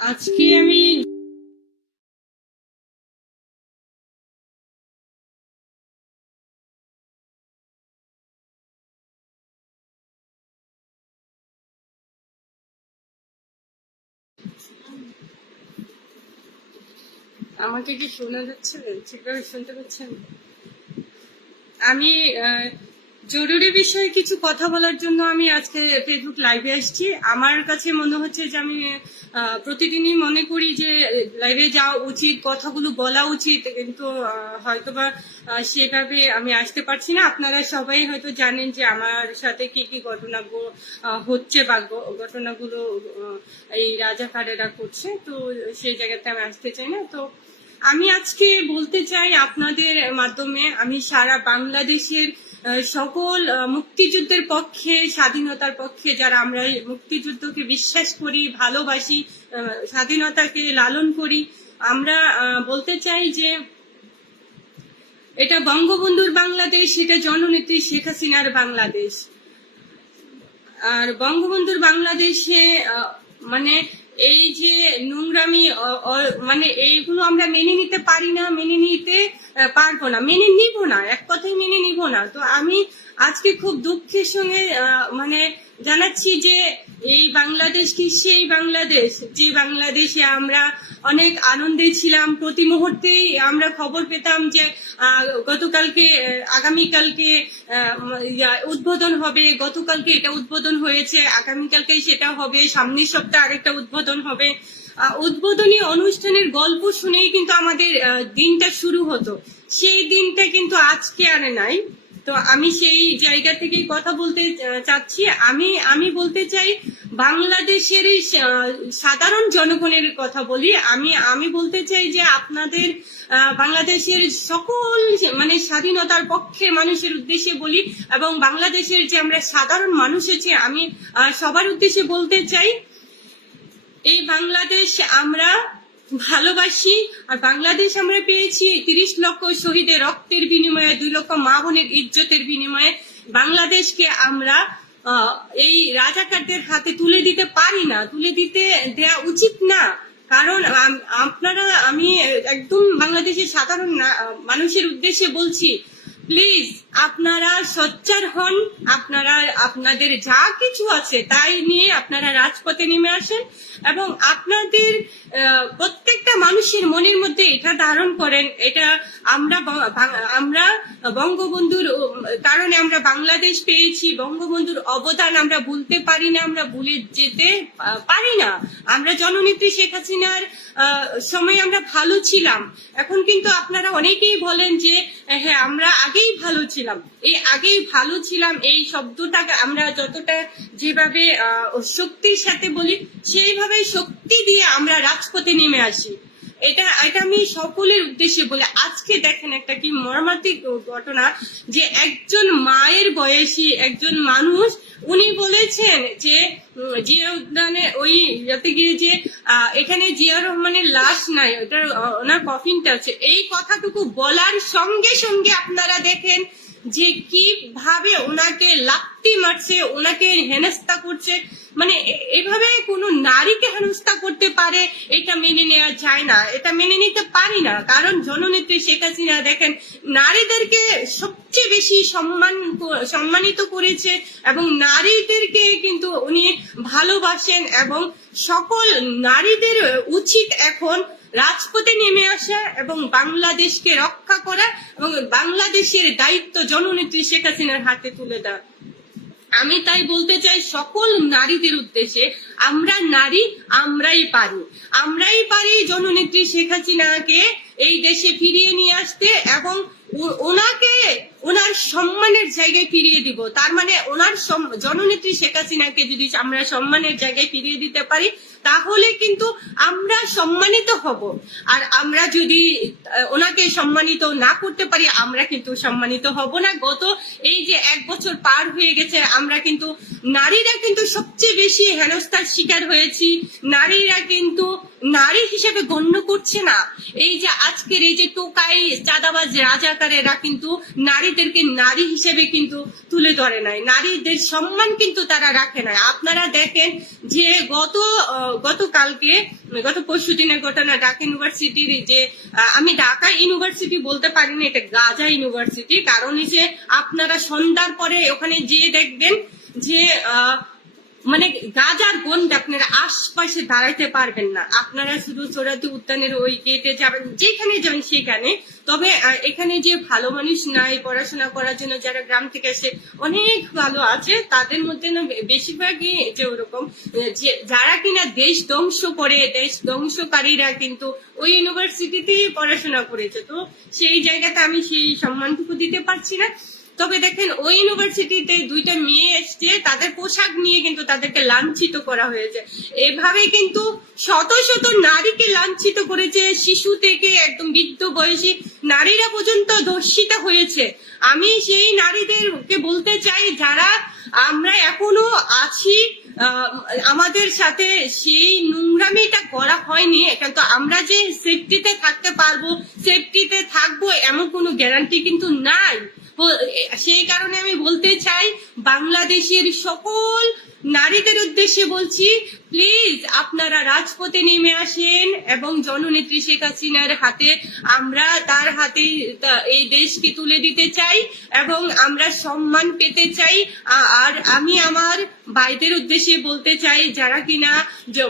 আজকে আমি আমাকে কি শোনা যাচ্ছে? ঠিকভাবে শুনতে পাচ্ছেন? আমি আহ, জরুরি বিষয়ে কিছু কথা বলার জন্য আমি আজকে ফেসবুক লাইভে আসছি। আমার কাছে মনে হচ্ছে যে আমি প্রতিদিনই মনে করি যে লাইভে যাওয়া উচিত, কথাগুলো বলা উচিত, কিন্তু হয়তোবা সেভাবে আমি আসতে পারছি না। আপনারা সবাই হয়তো জানেন যে আমার সাথে কি কি ঘটনা হচ্ছে বা ঘটনাগুলো এই রাজাকারেরা করছে, তো সেই জায়গাতে আমি আসতে চাই না। তো আমি আজকে বলতে চাই আপনাদের মাধ্যমে, আমি সারা বাংলাদেশের সকল মুক্তিযুদ্ধের পক্ষে, স্বাধীনতার পক্ষে যারা আমরা মুক্তিযুদ্ধকে বিশ্বাস করি, ভালোবাসি স্বাধীনতাকে লালন করি, আমরা বলতে চাই যে এটা বঙ্গবন্ধুর বাংলাদেশ, এটা জননেত্রী শেখ হাসিনার বাংলাদেশ। আর বঙ্গবন্ধুর বাংলাদেশে মানে এই যে নোংরামি মানে এইগুলো আমরা মেনে নিতে পারি না, মেনে নিতে পারব না। মেনে নিব না, এক কথাই মেনে নিব না। তো আমি আজকে খুব দুঃখের সঙ্গে মানে জানাচ্ছি যে এই বাংলাদেশ কি সেই বাংলাদেশ, যে বাংলাদেশে আমরা অনেক আনন্দে ছিলাম। প্রতি মুহূর্তেই আমরা খবর পেতাম যে গতকালকে আগামীকালকে উদ্বোধন হবে। গতকালকে এটা উদ্বোধন হয়েছে আগামীকালকে সেটা হবে। সামনের সপ্তাহে আরেকটা উদ্বোধন হবে। উদ্বোধনী অনুষ্ঠানের গল্প শুনেই কিন্তু আমাদের দিনটা শুরু হতো। সেই দিনটা কিন্তু আজকে আর নাই। তো আমি সেই জায়গা থেকেই কথা বলতে চাচ্ছি। আমি আমি বলতে চাই, বাংলাদেশের সাধারণ জনগণের কথা বলি। আমি আমি বলতে চাই যে আপনাদের বাংলাদেশের সকল মানে স্বাধীনতার পক্ষে মানুষের উদ্দেশ্যে বলি এবং বাংলাদেশের যে আমরা সাধারণ মানুষ আছি, আমি সবার উদ্দেশ্যে বলতে চাই এই বাংলাদেশ আমরা ভালোবাসি, আর বাংলাদেশ আমরা পেয়েছি তিরিশ লক্ষ শহীদের রক্তের বিনিময়ে, দুই লক্ষ মা বোনের ইজ্জতের বিনিময়ে। বাংলাদেশকে আমরা এই রাজাকারদের হাতে তুলে দিতে পারি না, তুলে দিতে দেয়া উচিত না। কারণ আপনারা, আমি একদম বাংলাদেশের সাধারণ মানুষের উদ্দেশ্যে বলছি প্লিজ আপনারা সোচ্চার হন, আপনারা, আপনাদের যা কিছু আছে তাই নিয়ে আপনারা রাজপথে নেমে আসেন এবং আপনাদের প্রত্যেকটা মানুষের মনের মধ্যে এটা ধারণ করেন, এটা আমরা আমরা বঙ্গবন্ধুর কারণে আমরা বাংলাদেশ পেয়েছি, বঙ্গবন্ধুর অবদান আমরা ভুলতে পারি না, আমরা ভুলে যেতে পারি না। আমরা জননেত্রী শেখ হাসিনার সময় আমরা ভালো ছিলাম। এখন কিন্তু আপনারা অনেকেই বলেন যে হ্যাঁ আমরা আগেই ভালো ছিলাম। এই আগেই ভালো ছিলাম, এই শব্দটা আমরা যতটা যেভাবে শক্তির সাথে বলি সেইভাবে শক্তি দিয়ে আমরা রাজপথে নেমে আসি। এটা এটা আমি সকলের উদ্দেশ্যে বলি। আজকে দেখেন একটা কি মর্মান্তিক ঘটনা যে একজন মায়ের বয়সী একজন মানুষ উনি বলেছেন যে জিয়া উদ্যানে ওই যাতে গিয়ে যে এখানে জিয়া রহমানের লাশ নাই, ওটার ওনার কফিনটা আছে। এই কথাটুকু বলার সঙ্গে সঙ্গে আপনারা দেখেন যে কীভাবে ওনাকে লাত্তি মারছে, ওনাকে হেনস্থা করছে। মানে এভাবে কোনো নারীকে হেনস্থা করতে পারে, এটা মেনে নেওয়া যায় না। এটা মেনে নিতে পারি না। কারণ জননেত্রী শেখ হাসিনা দেখেন, নারীদেরকে সবচেয়ে বেশি সম্মান সম্মানিত করেছে এবং নারীদেরকে কিন্তু উনি ভালোবাসেন এবং সকল নারীদের উচিত এখন রাজপথে নেমে আসা এবং বাংলাদেশকে রক্ষা করা এবং বাংলাদেশের দায়িত্ব জননেত্রী শেখ হাসিনার হাতে তুলে দেওয়া। আমি তাই বলতে চাই সকল নারীদের উদ্দেশ্যে, আমরা নারী, আমরাই পারি। আমরাই পারি জননেত্রী শেখ হাসিনাকে এই দেশে ফিরিয়ে নিয়ে আসতে এবং ওনাকে ওনার সম্মানের জায়গায় ফিরিয়ে দিব। তার মানে ওনার জননেত্রী শেখ হাসিনাকে যদি আমরা সম্মানের জায়গায় ফিরিয়ে দিতে পারি, তাহলে কিন্তু আমরা সম্মানিত হব। আর আমরা যদি ওনাকে সম্মানিত না করতে পারি, আমরা কিন্তু সম্মানিত হব না। গত এই যে এক বছর পার হয়ে গেছে, আমরা কিন্তু নারীরা কিন্তু সবচেয়ে বেশি হেনস্থার শিকার হয়েছি। নারীরা কিন্তু নারী হিসেবে গণ্য করছে না। এই যে আজকের এই যে টোকাই চাঁদাবাজ রাজাকারেরা কিন্তু নারী নারীদেরকে নারী হিসেবে কিন্তু তুলে ধরে নাই। নারীদের সম্মান কিন্তু তারা রাখে না আপনারা দেখেন যে গত গতকালকে গত পরশু দিনের ঘটনা ঢাকা ইউনিভার্সিটির যে আমি ঢাকা ইউনিভার্সিটি বলতে পারি না এটা গাজা ইউনিভার্সিটি। কারণ হিসেবে আপনারা সন্ধ্যার পরে ওখানে যেয়ে দেখবেন যে আহ, মানে গাজার গন্ধে আপনারা আশপাশে দাঁড়াইতে পারবেন না। আপনারা শুধু চোরাতি উদ্যানের ওই গেটে যাবেন, যেখানে যাবেন সেখানে। তবে এখানে যে ভালো মানুষ নাই, পড়াশোনা করার জন্য যারা গ্রাম থেকে আসে, অনেক ভালো আছে। তাদের মধ্যে না বেশিরভাগই যে ওরকম যারা কিনা দেশ ধ্বংস করে, দেশ ধ্বংসকারীরা কিন্তু ওই ইউনিভার্সিটিতেই পড়াশোনা করেছে। তো সেই জায়গাতে আমি সেই সম্মানটুকু দিতে পারছি না। তবে দেখেন, ওই ইউনিভার্সিটিতে দুইটা মেয়ে এসছে, তাদের পোশাক নিয়ে কিন্তু তাদেরকে লাঞ্ছিত করা হয়েছে। এভাবে কিন্তু শত শত নারীকে লাঞ্ছিত করেছে, শিশু থেকে একদম বৃদ্ধ বয়সী নারীরা পর্যন্ত ধর্ষিতা হয়েছে। আমি সেই নারীদেরকে বলতে চাই, যারা আমরা এখনও আছি আমাদের সাথে সেই নোংরামিটা করা হয়নি কিন্তু আমরা যে সেফটিতে থাকতে পারব সেফটিতে থাকব, এমন কোনো গ্যারান্টি কিন্তু নাই। সেই কারণে আমি বলতে চাই বাংলাদেশের সকল নারীদের উদ্দেশ্যে বলছি প্লিজ আপনারা রাজপথে নেমে আসেন এবং জননেত্রী শেখ হাসিনার হাতে আমরা তার হাতে এই দেশকে তুলে দিতে চাই এবং আমরা সম্মান পেতে চাই। আর আমি আমার ভাইদের উদ্দেশ্যে বলতে চাই, যারা কিনা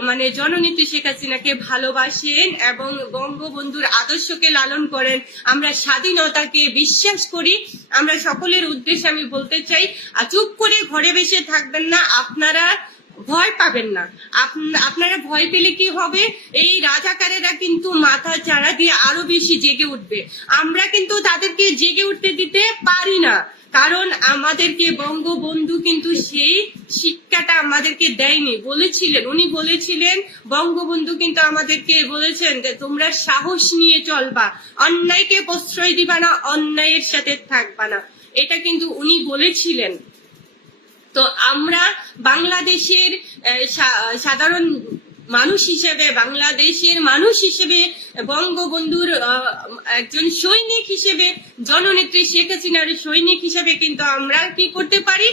মানে জননেত্রী শেখ হাসিনাকে ভালোবাসেন এবং বঙ্গবন্ধুর আদর্শকে লালন করেন, আমরা স্বাধীনতাকে বিশ্বাস করি। আমরা সকলের উদ্দেশ্যে আমি বলতে চাই চুপ করে ঘরে বসে থাকবেন না। আপনারা ভয় পাবেন না। আপ- আপনারা ভয় পেলে কি হবে? এই রাজাকারেরা কিন্তু মাথা চাড়া দিয়ে আরও বেশি জেগে উঠবে। আমরা কিন্তু তাদেরকে জেগে উঠতে দিতে পারি না। কারণ আমাদেরকে বঙ্গবন্ধু কিন্তু সেই শিক্ষাটা আমাদেরকে দেয়নি। বলেছিলেন, উনি বলেছিলেন, বঙ্গবন্ধু কিন্তু আমাদেরকে বলেছেন যে তোমরা সাহস নিয়ে চলবা। অন্যায়কে প্রশ্রয় দিবা না, অন্যায়ের সাথে থাকবা না। এটা কিন্তু উনি বলেছিলেন। তো আমরা বাংলাদেশের সাধারণ মানুষ হিসেবে, বাংলাদেশের মানুষ হিসেবে, বঙ্গবন্ধুর একজন সৈনিক হিসেবে, জননেত্রী শেখ হাসিনার সৈনিক হিসেবে কিন্তু আমরা কি করতে পারি?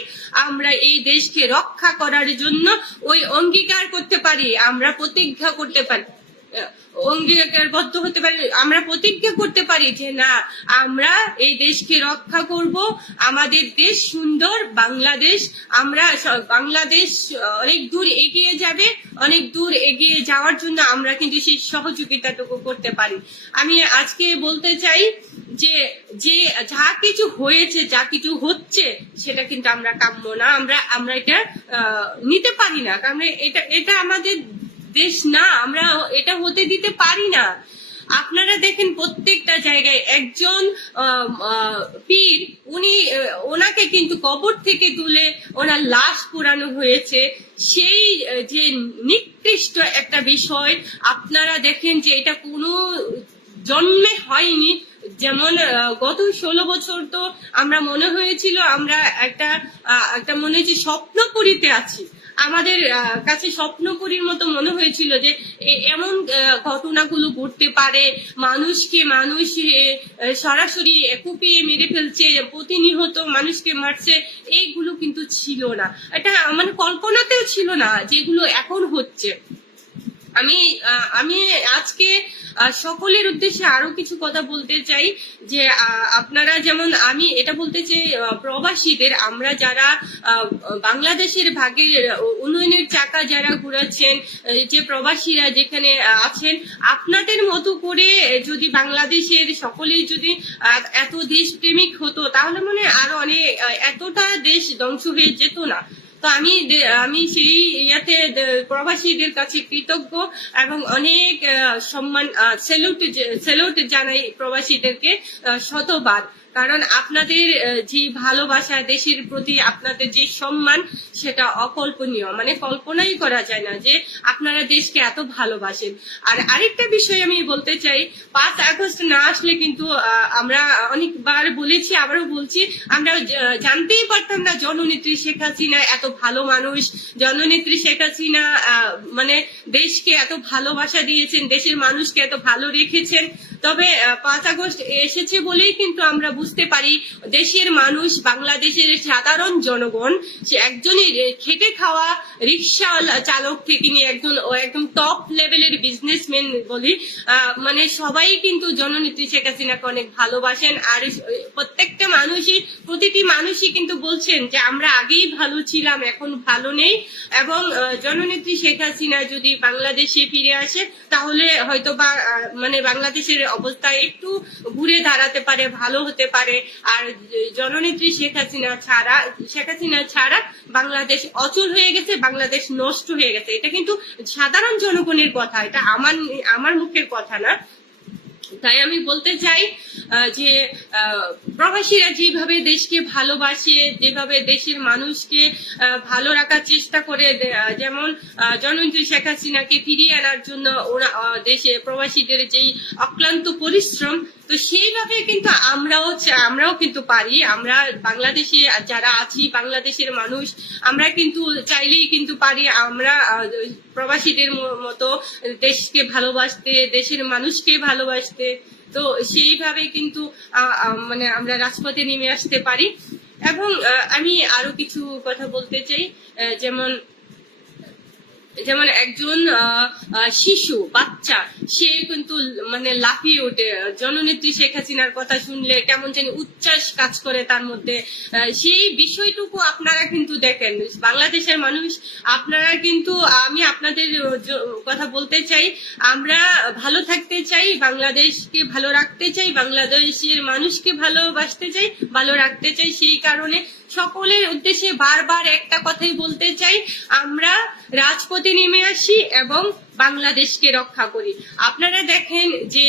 আমরা এই দেশকে রক্ষা করার জন্য ওই অঙ্গীকার করতে পারি। আমরা প্রতিজ্ঞা করতে পারি। অঙ্গীকারবদ্ধ হতে পারি, আমরা প্রতিজ্ঞা করতে পারি যে না, আমরা এই দেশকে রক্ষা করব, আমাদের দেশ সুন্দর, বাংলাদেশ, আমরা বাংলাদেশ অনেক দূর এগিয়ে যাবে, অনেক দূর এগিয়ে যাওয়ার জন্য আমরা কিন্তু সেই সহযোগিতাটুকু করতে পারি। আমি আজকে বলতে চাই যে যে যা কিছু হয়েছে, যা কিছু হচ্ছে, সেটা কিন্তু আমরা কাম্য না, আমরা আমরা এটা নিতে পারি না। কারণ এটা এটা আমাদের দেশ না, আমরা এটা হতে দিতে পারি না। আপনারা দেখেন প্রত্যেকটা জায়গায় একজন পীর, উনি ওনাকে কিন্তু কবর থেকে তুলে ওনার লাশ পুরানো হয়েছে। সেই যে নিকৃষ্ট একটা বিষয়, আপনারা দেখেন যে এটা কোনো জন্মে হয়নি। যেমন গত ষোলো বছর তো আমরা মনে হয়েছিল আমরা একটা একটা মনে হয়েছে স্বপ্নপুরীতে আছি। আমাদের কাছে স্বপ্নপুরীর মতো মনে হয়েছিল যে এমন ঘটনাগুলো ঘটতে পারে, মানুষকে মানুষ সরাসরি কুপিয়ে মেরে ফেলছে, প্রতিনিহত মানুষকে মারছে, এইগুলো কিন্তু ছিল না। এটা মানে কল্পনাতেও ছিল না যেগুলো এখন হচ্ছে। আমি আমি আজকে সকলের উদ্দেশ্যে আরও কিছু কথা বলতে চাই যে আপনারা যেমন আমি এটা বলতে চাই প্রবাসীদের, আমরা যারা বাংলাদেশের ভাগে উন্নয়নের চাকা যারা ঘুরাচ্ছেন যে প্রবাসীরা যেখানে আছেন, আপনাদের মতো করে যদি বাংলাদেশের সকলেই যদি এত দেশ প্রেমিক হতো, তাহলে মনে আরও অনেক এতটা দেশ ধ্বংস হয়ে যেত না। তো আমি আমি সেই ইয়াতে প্রবাসীদের কাছে কৃতজ্ঞ এবং অনেক সম্মান সেলুট সেলুট জানাই প্রবাসীদেরকে শতবার। কারণ আপনাদের যে ভালোবাসা দেশের প্রতি আপনাদের যে সম্মান, সেটা অকল্পনীয়। মানে কল্পনাই করা যায় না যে আপনারা দেশকে এত ভালোবাসেন। আর আরেকটা বিষয় আমি বলতে চাই, পাঁচ আগস্ট না আসলে কিন্তু আমরা অনেকবার বলেছি, আবারও বলছি, আমরা জানতেই পারতাম না জননেত্রী শেখ হাসিনা এত ভালো মানুষ। জননেত্রী শেখ হাসিনা মানে দেশকে এত ভালোবাসা দিয়েছেন, দেশের মানুষকে এত ভালো রেখেছেন। তবে পাঁচ আগস্ট এসেছে বলেই কিন্তু আমরা বুঝতে পারি, দেশের মানুষ, বাংলাদেশের সাধারণ জনগণ সে একজনের খেটে খাওয়া রিক্সা চালক থেকে নিয়ে একজন একদম টপ লেভেলের বিজনেসম্যান বলি মানে সবাই কিন্তু জননেত্রী শেখ হাসিনাকে অনেক ভালোবাসেন। আর প্রত্যেকটা মানুষই, প্রতিটি মানুষই কিন্তু বলছেন যে, আমরা আগেই ভালো ছিলাম, এখন ভালো নেই। এবং জননেত্রী শেখ হাসিনা যদি বাংলাদেশে ফিরে আসে, তাহলে হয়তো বা মানে বাংলাদেশের অবস্থা একটু ঘুরে দাঁড়াতে পারে, ভালো হতে পারে। আর জননেত্রী শেখ হাসিনা ছাড়া, শেখ হাসিনা ছাড়া বাংলাদেশ অচল হয়ে গেছে, বাংলাদেশ নষ্ট হয়ে গেছে। এটা কিন্তু সাধারণ জনগণের কথা, এটা আমার আমার মুখের কথা না। তাই আমি বলতে চাই যে প্রবাসীরা যেভাবে দেশকে ভালোবাসে, যেভাবে দেশের মানুষকে ভালো রাখার চেষ্টা করে যেমন জননেত্রী শেখ হাসিনাকে ফিরিয়ে আনার জন্য ওরা দেশে প্রবাসীদের যেই অক্লান্ত পরিশ্রম তো সেইভাবে কিন্তু আমরাও আমরাও কিন্তু পারি। আমরা বাংলাদেশে যারা আছি, বাংলাদেশের মানুষ, আমরা কিন্তু চাইলেই কিন্তু পারি। আমরা প্রবাসীদের মতো দেশকে ভালোবাসতে, দেশের মানুষকে ভালোবাসতে। তো সেইভাবে কিন্তু মানে আমরা রাজপথে নেমে আসতে পারি। এবং আমি আরও কিছু কথা বলতে চাই। যেমন যেমন একজন শিশু, বাচ্চা, সে কিন্তু মানে লাফিয়ে ওঠে। জননেত্রী শেখ হাসিনার কথা শুনলে কেমন জানি উচ্ছ্বাস কাজ করে তার মধ্যে। সেই বিষয়টুকু আপনারা কিন্তু দেখেন। বাংলাদেশের মানুষ, আপনারা কিন্তু, আমি আপনাদের কথা বলতে চাই, আমরা ভালো থাকতে চাই, বাংলাদেশকে ভালো রাখতে চাই, বাংলাদেশের মানুষকে ভালোবাসতে চাই, ভালো রাখতে চাই, সেই কারণে সকলের উদ্দেশ্যে বারবার একটা কথাই বলতে চাই, আমরা রাজপথে নেমে আসি এবং বাংলাদেশকে রক্ষা করি। আপনারা দেখেন যে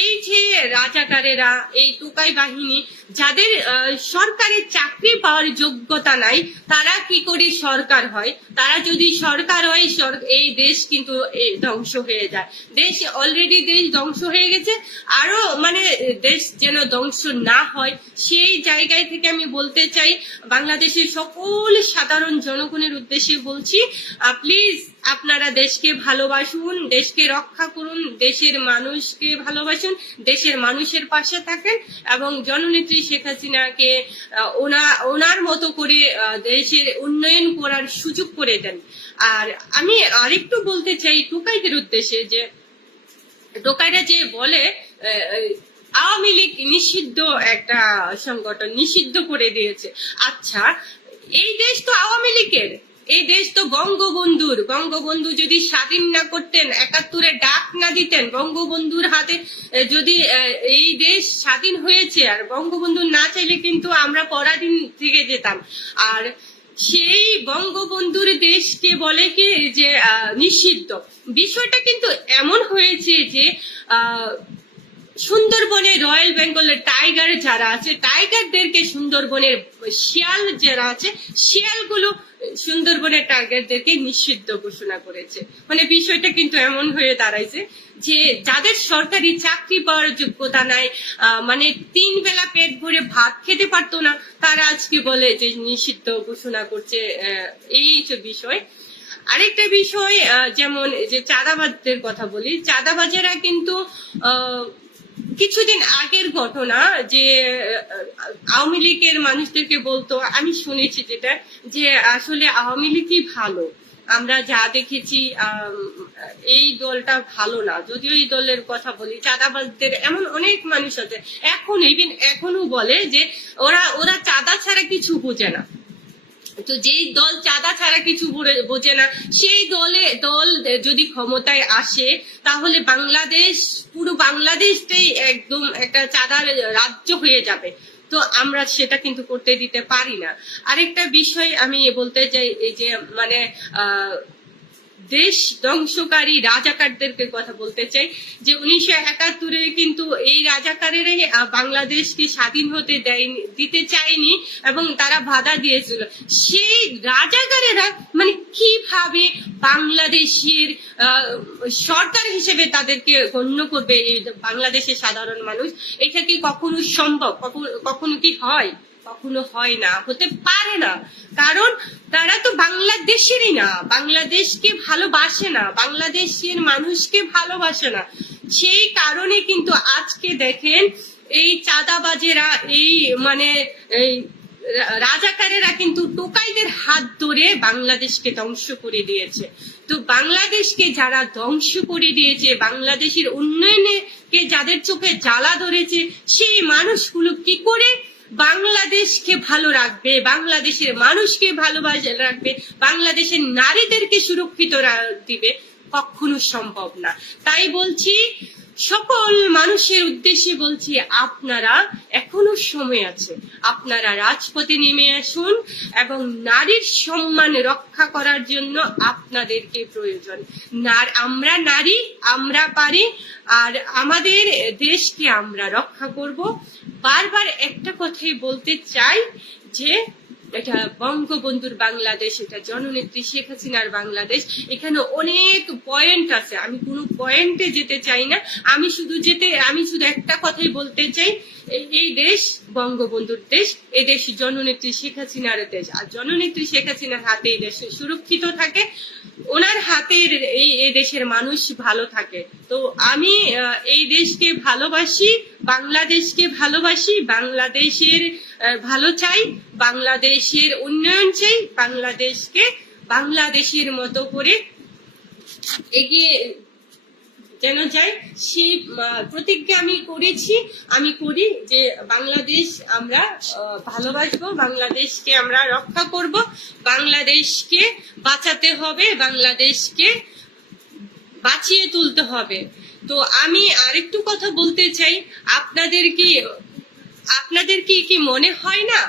এই যে রাজাকারেরা, এই টোকাই বাহিনী, যাদের সরকারের চাকরি পাওয়ার যোগ্যতা নাই, তারা কি করে সরকার হয়? তারা যদি সরকার হয় এই দেশ কিন্তু ধ্বংস হয়ে যায়। দেশ অলরেডি দেশ ধ্বংস হয়ে গেছে। আরও মানে দেশ যেন ধ্বংস না হয়, সেই জায়গায় থেকে আমি বলতে চাই, বাংলাদেশের সকল সাধারণ জনগণের উদ্দেশ্যে বলছি প্লিজ আপনারা দেশকে ভালোবাসুন, দেশকে রক্ষা করুন, দেশের মানুষকে ভালোবাসুন। দেশের মানুষের পাশে থাকেন এবং জননেত্রী শেখ হাসিনাকে ওনা, ওনার মতো করে দেশের উন্নয়ন করার সুযোগ করে দেন। আর আমি আরেকটু বলতে চাই টোকাইদের উদ্দেশ্যে যে টোকাইরা যে বলে আওয়ামী লীগ নিষিদ্ধ একটা সংগঠন নিষিদ্ধ করে দিয়েছে। আচ্ছা এই দেশ তো আওয়ামী লীগের। এই দেশ তো বঙ্গবন্ধুর। বঙ্গবন্ধু যদি স্বাধীন না করতেন, একাত্তরে ডাক না দিতেন, বঙ্গবন্ধুর হাতে যদি এই দেশ স্বাধীন হয়েছে, আর বঙ্গবন্ধু না চাইলে কিন্তু আমরা পরাধীন থেকে যেতাম। আর সেই বঙ্গবন্ধুর দেশকে বলে কি, যে নিষিদ্ধ। বিষয়টা কিন্তু এমন হয়েছে যে সুন্দরবনে রয়্যাল বেঙ্গলের টাইগার যারা আছে, টাইগারদেরকে সুন্দরবনের শিয়াল যারা আছে, শিয়ালগুলো সুন্দরবনের টার্গেটদেরকে নিষিদ্ধ ঘোষণা করেছে। মানে বিষয়টা কিন্তু এমন হয়ে দাঁড়াইছে যে যাদের সরকারি চাকরি পাওয়ার যোগ্যতা নাই মানে তিন বেলা পেট ভরে ভাত খেতে পারতো না, তারা আজকে বলে যে নিষিদ্ধ ঘোষণা করছে এই বিষয়। আরেকটা বিষয় যেমন যে চাঁদাবাজদের কথা বলি, চাঁদাবাজেরা কিন্তু কিছুদিন আগের ঘটনা যে আওয়ামী লীগের মানুষদেরকে বলতো, আমি শুনেছি যেটা, যে আসলে আওয়ামী লীগই ভালো। আমরা যা দেখেছি এই দলটা ভালো না। যদিও এই দলের কথা বলি, চাঁদাবাজদের এমন অনেক মানুষ আছে। এখন ইভেন এখনও বলে যে, ওরা ওরা চাঁদা ছাড়া কিছু বোঝে না। তো যেই দল চাঁদা ছাড়া কিছু বোঝে না, সেই দলে দল যদি ক্ষমতায় আসে, তাহলে বাংলাদেশ পুরো বাংলাদেশটাই একদম একটা চাঁদার রাজ্য হয়ে যাবে। তো আমরা সেটা কিন্তু করতে দিতে পারি না। আরেকটা বিষয় আমি বলতে চাই, এই যে মানে দেশ ধ্বংসকারী রাজাকারদেরকে কথা বলতে চাই। যে উনিশশো একাত্তরে কিন্তু এই রাজাকারেরাই বাংলাদেশকে স্বাধীন হতে দেয়নি, দিতে চায়নি এবং তারা বাধা দিয়েছিল। সেই রাজাকারেরা মানে কীভাবে বাংলাদেশের সরকার হিসেবে তাদেরকে গণ্য করবে? এই বাংলাদেশের সাধারণ মানুষ, এটা কি কখনো সম্ভব? কখনো কি হয়? কখনো হয় না, হতে পারে না। কারণ তারা তো বাংলাদেশেরই না। বাংলাদেশকে ভালোবাসে না, বাংলাদেশের মানুষকে ভালোবাসে না। সেই কারণে কিন্তু আজকে দেখেন এই চাঁদাবাজেরা, এই মানে এই রাজাকারেরা কিন্তু টোকাইদের হাত ধরে বাংলাদেশকে ধ্বংস করে দিয়েছে। তো বাংলাদেশকে যারা ধ্বংস করে দিয়েছে, বাংলাদেশের উন্নয়নে যাদের চোখে জ্বালা ধরেছে, সেই মানুষগুলো কি করে বাংলাদেশকে ভালো রাখবে, বাংলাদেশের মানুষকে ভালোবাসে, রাখবে, বাংলাদেশের নারীদেরকে সুরক্ষিত দিবে, কখনো সম্ভব না। তাই বলছি সকল মানুষের উদ্দেশ্যে বলছি, আপনারা এখনও সময় আছে। আপনারা রাজপথে নেমে আসুন এবং নারীর সম্মান রক্ষা করার জন্য আপনাদেরকে প্রয়োজন। নার, আমরা নারী, আমরা পারি, আর আমাদের দেশকে আমরা রক্ষা করব। বারবার একটা কথাই বলতে চাই যে এটা বঙ্গবন্ধুর বাংলাদেশ, এটা জননেত্রী শেখ হাসিনার বাংলাদেশ। এখানে অনেক পয়েন্ট আছে। আমি কোনো পয়েন্টে যেতে চাই না। আমি শুধু যেতে, আমি শুধু একটা কথাই বলতে চাই। এই- দেশ বঙ্গবন্ধুর দেশ এই দেশ জননেত্রী শেখ হাসিনার দেশ। আর জননেত্রী শেখ হাসিনার হাতে এই দেশ সুরক্ষিত থাকে। ওনার হাতের এই দেশের মানুষ ভালো থাকে। তো আমি এই দেশকে ভালোবাসি। বাংলাদেশকে ভালোবাসি, বাংলাদেশের ভালো চাই, বাংলাদেশের উন্নয়ন চাই, বাংলাদেশকে বাংলাদেশের মতো করে এগিয়ে যেন যায় সেই প্রতিজ্ঞা আমি করেছি, আমি করি যে বাংলাদেশ আমরা ভালোবাসবো, বাংলাদেশকে আমরা রক্ষা করব, বাংলাদেশকে বাঁচাতে হবে, বাংলাদেশকে বাঁচিয়ে তুলতে হবে। তো আমি আরেকটু কথা বলতে চাই। আপনাদের কি আপনাদের কি কি মনে হয় না?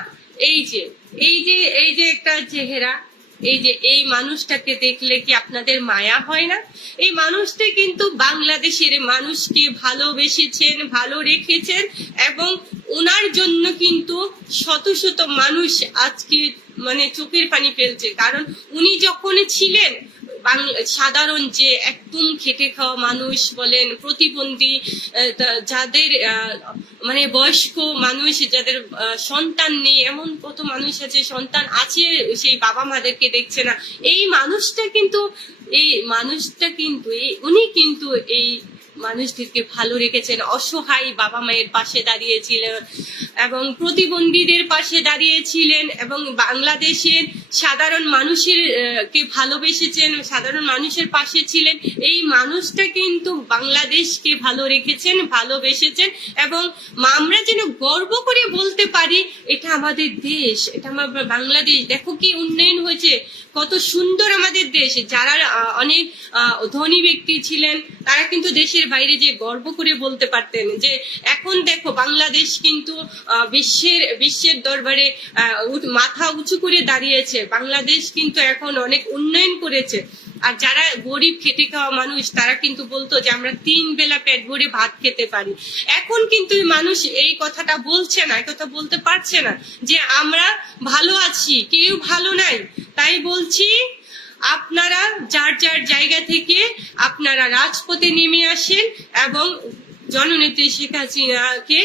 এই যে এই যে এই যে একটা চেহারা, এই যে এই মানুষটাকে দেখলে কি আপনাদের মায়া হয় না? এই মানুষটা কিন্তু বাংলাদেশের মানুষকে ভালোবেসেছেন, ভালো রেখেছেন এবং ওনার জন্য কিন্তু শত শত মানুষ আজকে মানে চোখের পানি ফেলছে। কারণ উনি যখন ছিলেন সাধারণ যে একদম খেটে খাওয়া মানুষ বলেন, প্রতিবন্ধী যাদের মানে বয়স্ক মানুষ, যাদের সন্তান নেই, এমন কত মানুষ আছে, সন্তান আছে, সেই বাবা মাদেরকে দেখছে না। এই মানুষটা কিন্তু, এই মানুষটা কিন্তু উনি কিন্তু এই মানুষদেরকে ভালো রেখেছেন, অসহায় বাবা মায়ের পাশে দাঁড়িয়েছিলেন এবং প্রতিবন্ধীদের পাশে দাঁড়িয়েছিলেন এবং বাংলাদেশের সাধারণ মানুষের কে ভালোবেসেছেন, সাধারণ মানুষের পাশে ছিলেন। এই মানুষটা কিন্তু বাংলাদেশকে ভালো রেখেছেন, ভালোবেসেছেন এবং আমরা যেন গর্ব করে বলতে পারি, এটা আমাদের দেশ, এটা আমার বাংলাদেশ। দেখো কি উন্নয়ন হয়েছে। কত সুন্দর আমাদের দেশ। যারা অনেক ধনী ব্যক্তি ছিলেন, তারা কিন্তু দেশের বাইরে যে গর্ব করে বলতে পারতেন যে, এখন দেখো বাংলাদেশ কিন্তু বিশ্বের বিশ্বের দরবারে মাথা উঁচু করে দাঁড়িয়েছে। বাংলাদেশ কিন্তু এখন অনেক উন্নয়ন করেছে। আর যারা গরিব খেটে খাওয়া মানুষ, তারা কিন্তু বলতো যে আমরা তিন বেলা পেট ভরে ভাত খেতে পারি। এখন কিন্তু মানুষ এই কথাটা বলছে না কথা বলতে পারছে না যে আমরা ভালো আছি, কেউ ভালো নাই। তাই বলছি, আপনারা যার যার জায়গা থেকে আপনারা রাজপথে নেমে আসেন এবং জননেত্রী শেখ হাসিনাকে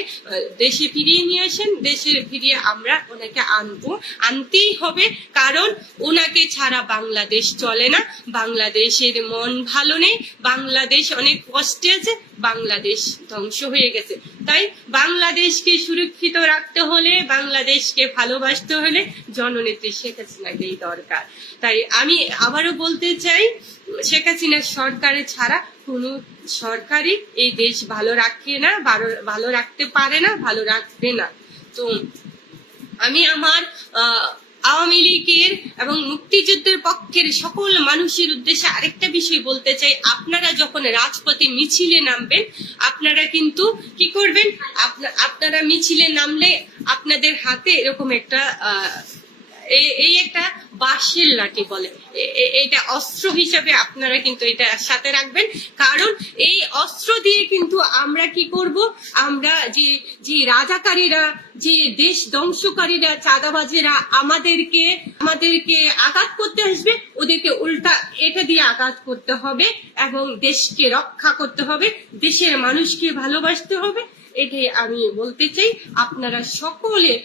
দেশে ফিরিয়ে নিয়ে আসেন, দেশে ফিরিয়ে আমরা ওনাকে আনব। আনতেই হবে, কারণ ওনাকে ছাড়া বাংলাদেশ চলে না। বাংলাদেশের মন ভালো নেই, বাংলাদেশ অনেক কষ্টে আছে, বাংলাদেশ ধ্বংস হয়ে গেছে। তাই বাংলাদেশকে সুরক্ষিত রাখতে হলে, বাংলাদেশকে ভালোবাসতে হলে জননেত্রী শেখ হাসিনাকেই দরকার। তাই আমি আবারও বলতে চাই, শেখ হাসিনার সরকারে ছাড়া কোনো সরকারই এই দেশ ভালো রাখে না, ভালো- রাখতে পারে না, ভালো রাখবে না। তো আমি আমার আওয়ামী লীগের এবং মুক্তিযুদ্ধের পক্ষের সকল মানুষের উদ্দেশ্যে আরেকটা বিষয় বলতে চাই। আপনারা যখন রাজপথে মিছিলে নামবেন, আপনারা কিন্তু কি করবেন? আপনা- আপনারা মিছিলে নামলে আপনাদের হাতে এরকম একটা এই- একটা বাঁশের লাঠি বলে। এটা অস্ত্র হিসাবে আপনারা কিন্তু এটা সাথে রাখবেন। কারণ এই অস্ত্র দিয়ে কিন্তু আমরা কি করব? আমরা যে যে রাজাকারীরা, যে দেশ ধ্বংসকারীরা, চাঁদাবাজেরা আমাদেরকে আমাদেরকে আঘাত করতে আসবে, ওদেরকে উল্টা এটা দিয়ে আঘাত করতে হবে এবং দেশকে রক্ষা করতে হবে, দেশের মানুষকে ভালোবাসতে হবে। এটাই আমি বলতে চাই। আপনারা সকলে